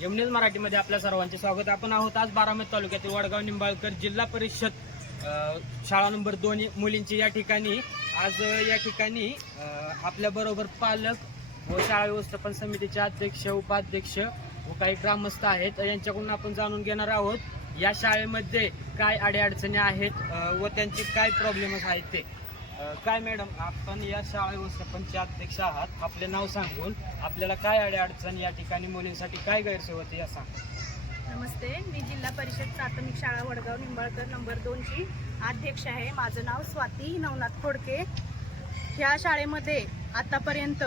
यमुनेज मराठीमध्ये आपल्या सर्वांचे स्वागत. आपण आहोत आज बारामती तालुक्यातील वडगाव निंबाळकर जिल्हा परिषद शाळा नंबर 2 मुलींची या ठिकाणी आज या ठिकाणी आपल्या बरोबर पालक व शाळा व्यवस्थापन समितीचे अध्यक्ष, उपाध्यक्ष व काही ग्रामस्थ आहेत. यांच्याकडून आपण जाणून घेणार आहोत या शाळेमध्ये काय अडीअडचणी आहेत व त्यांचे काय प्रॉब्लेम्स आहेत ते. काय मॅडम, आपण या शाळा व्यवस्थापनचे अध्यक्ष आहात, आपले नाव सांगून आपल्याला काय अडीअडचण या ठिकाणी मुलींसाठी काय गैरसोय होते या सांगा. नमस्ते, मी जिल्हा परिषद प्राथमिक शाळा वडगाव निंबाळकर नंबर 2 ची अध्यक्ष आहे. माझं नाव स्वाती नवनाथ खोडके. ह्या शाळेमध्ये आतापर्यंत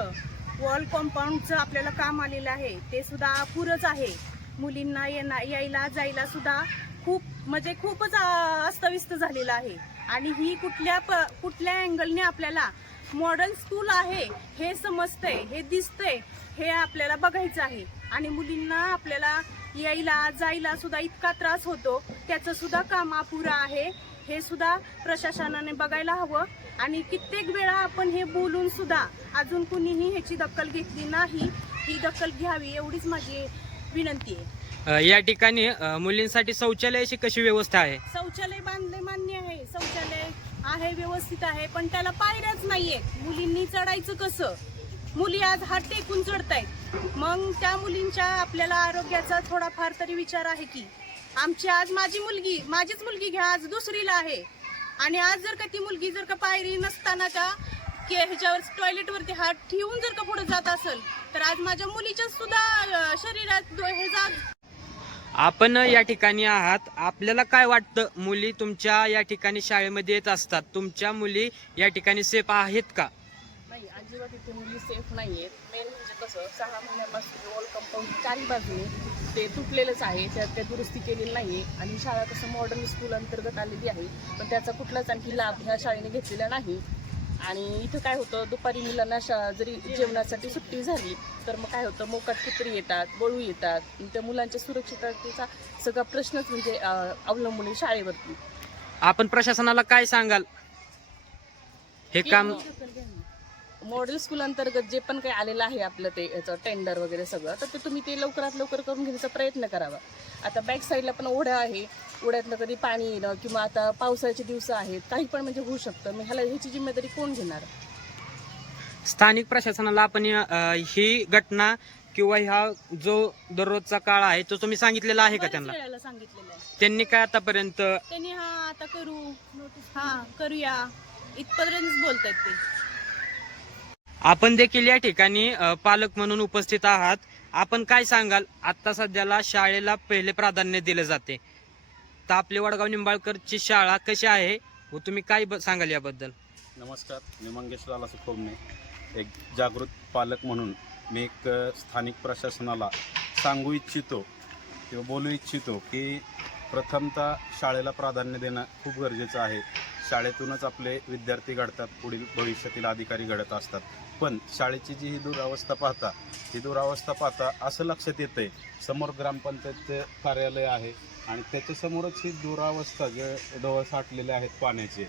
वॉल कॉम्पाऊंडचं आपल्याला काम आलेलं आहे, ते सुद्धा अपुरंच आहे. मुलींना यायला जायला सुद्धा खूपच अस्तव्यस्त झालेलं आहे. आणि ही कुठल्या अँगलने आपल्याला मॉडर्न स्कूल आहे हे समजतंय, हे दिसतंय, हे आपल्याला बघायचं आहे. आणि मुलींना आपल्याला यायला जायला सुद्धा इतका त्रास होतो, त्याचं सुद्धा काम अपुरं आहे. हे सुद्धा प्रशासनाने बघायला हवं. आणि कित्येक वेळा आपण हे बोलून सुद्धा अजून कुणीही ह्याची दखल घेतली नाही. ही दखल घ्यावी एवढीच माझी विनंती आहे. या ठिकाणी मुलींसाठी शौचालयाची कशी व्यवस्था आहे? शौचालय बांधले मान्य आहे, शौचालय आहे, व्यवस्थित आहे, पण त्याला पायऱ्याच नाहीये. मुलींनी चढायचं कसं? मुली आज हात टेकून चढतायत. मग त्या मुलींच्या आपल्याला आरोग्याचा थोडाफार तरी विचार आहे की आमची आज माझीच मुलगी घ्या, आज दुसरीला आहे. आणि आज जर का ती मुलगी जर का पायरी नसताना का ह्याच्यावर टॉयलेटवरती हात ठेवून जर का पुढे जात असेल, तर आज माझ्या मुलीच्या सुद्धा शरीरात हे आपण या ठिकाणी आहात, आपल्याला काय वाटतं? मुली तुमच्या या ठिकाणी शाळेमध्ये येत असतात, तुमच्या मुली या ठिकाणी सेफ आहेत का? नाही, अजिबात इथे मुली सेफ नाही आहेत. मेन म्हणजे कसं, 6 महिन्यापासून वॉल कंपाऊंड चारी बाजूने ते तुटलेलंच आहे, त्यात काही दुरुस्ती केलेली नाही. आणि शाळा कसं मॉडर्न स्कूल अंतर्गत आलेली आहे, पण त्याचा कुठलाच आणखी लाभ ह्या शाळेने घेतलेला नाही. आणि इथं काय होतं, दुपारी मुलांना जरी जेवणासाठी सुट्टी झाली तर मग काय होतं, मोकाट कुत्री येतात, बळू येतात. त्या मुलांच्या सुरक्षिततेचा सगळा प्रश्नच म्हणजे अवलंबून आहे शाळेवरती. आपण प्रशासनाला काय सांगाल? हे काम मॉडेल स्कूल अंतर्गत जे पण काही आलेलं आहे आपलं ते याचं टेंडर वगैरे सगळं, तर ते तुम्ही ते लवकरात लवकर करून घेण्याचा प्रयत्न करावा. आता बॅक साईडला पण ओढ्या आहे, ओढ्यातनं कधी पाणी येणं किंवा आता पावसाळ्याचे दिवस आहेत, काही पण म्हणजे होऊ शकतं. मग ह्याची जिम्मेदारी कोण घेणार? स्थानिक प्रशासनाला आपण ही घटना किंवा ह्या जो दररोजचा काळ आहे तो तुम्ही सांगितलेला आहे का त्यांना? सांगितलेलं आहे त्यांनी काय आतापर्यंत? त्यांनी आता करूया इथपर्यंत बोलतायत ते. आपण देखील या ठिकाणी पालक म्हणून उपस्थित आहात, आपण काय सांगाल? आता सध्याला शाळेला पहिले प्राधान्य दिले जाते, तर आपली वडगाव निंबाळकरची शाळा कशी आहे व तुम्ही काय सांगाल याबद्दल? नमस्कार, मी मंगेश लालासू खोमणे, एक जागृत पालक म्हणून मी एक स्थानिक प्रशासनाला सांगू इच्छितो किंवा बोलू इच्छितो की प्रथमतः शाळेला प्राधान्य देणं खूप गरजेचं आहे. शाळेतूनच आपले विद्यार्थी घडतात, पुढील भविष्यातील अधिकारी घडत असतात. पण शाळेची जी ही दुरावस्था पाहता असं लक्षात येतंय, समोर ग्रामपंचायतचे कार्यालय आहे आणि त्याच्यासमोरच ही दुरावस्था जे डोह साठलेले आहेत पाण्याचे,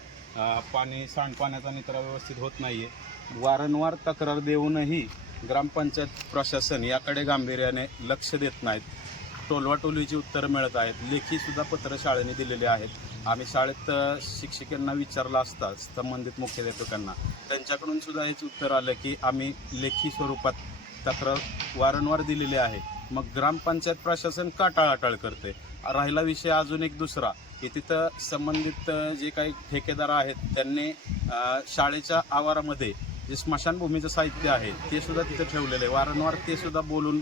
सांडपाण्याचा निचरा व्यवस्थित होत नाही आहे. वारंवार तक्रार देऊनही ग्रामपंचायत प्रशासन याकडे गांभीर्याने लक्ष देत नाहीत. टोलवाटोलीची उत्तरं मिळत आहेत. लेखीसुद्धा पत्र शाळेने दिलेले आहेत. आम्ही शाळेत शिक्षकांना विचारलं असता, संबंधित मुख्याध्यापकांना, त्यांच्याकडून सुद्धा हेच उत्तर आलं की आम्ही लेखी स्वरूपात तक्रार वारंवार दिलेली आहे. मग ग्रामपंचायत प्रशासन का टाळाटाळ करते? राहिला विषय अजून एक दुसरा की तिथं संबंधित जे काही ठेकेदार आहेत त्यांनी शाळेच्या आवारामध्ये जे स्मशानभूमीचं साहित्य आहे ते सुद्धा तिथं ठेवलेलं आहे. वारंवार ते सुद्धा बोलून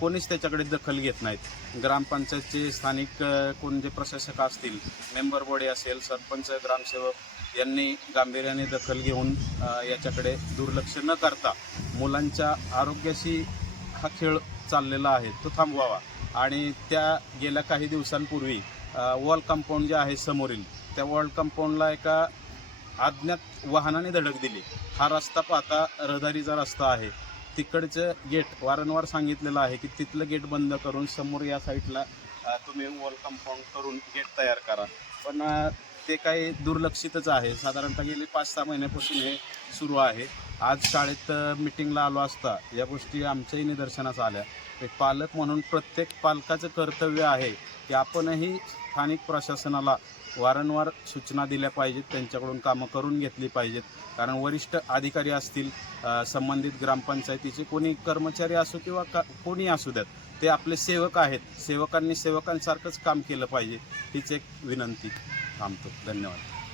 कोणीच त्याच्याकडे दखल घेत नाहीत. ग्रामपंचायतचे स्थानिक कोण जे प्रशासक असतील, मेंबर बॉडी असेल, सरपंच, ग्रामसेवक यांनी गांभीर्याने दखल घेऊन याच्याकडे दुर्लक्ष न करता मुलांच्या आरोग्याशी हा खेळ चाललेला आहे तो थांबवावा. आणि त्या गेल्या काही दिवसांपूर्वी वॉल कंपाऊंड जे आहे समोरील, त्या वॉल कंपाऊंडला एका अज्ञात वाहनाने धडक दिली. हा रस्ता पाहता रहदारीचा रस्ता आहे, तिकडचं गेट वारंवार सांगितलेलं आहे की तिथलं गेट बंद करून समोर या साईडला तुम्ही वॉल कंपाऊंड करून गेट तयार करा. पण ते काही दुर्लक्षितच आहे. साधारणतः गेली 5-6 महिन्यापासून हे सुरू आहे. आज शाळेत मिटिंगला आलो असता या गोष्टी आमच्याही निदर्शनास आल्या. एक पालक म्हणून प्रत्येक पालकाचं कर्तव्य आहे की आपणही स्थानिक प्रशासनाला वारंवार सूचना दिल्या पाहिजेत, त्यांच्याकडून कामं करून घेतली पाहिजेत. कारण वरिष्ठ अधिकारी असतील, संबंधित ग्रामपंचायतीचे कोणी कर्मचारी असो किंवा कोणी असू द्यात, ते आपले सेवक आहेत. सेवकांनी सेवकांसारखंच काम केलं पाहिजे, हीच एक विनंती. थांबतो. धन्यवाद.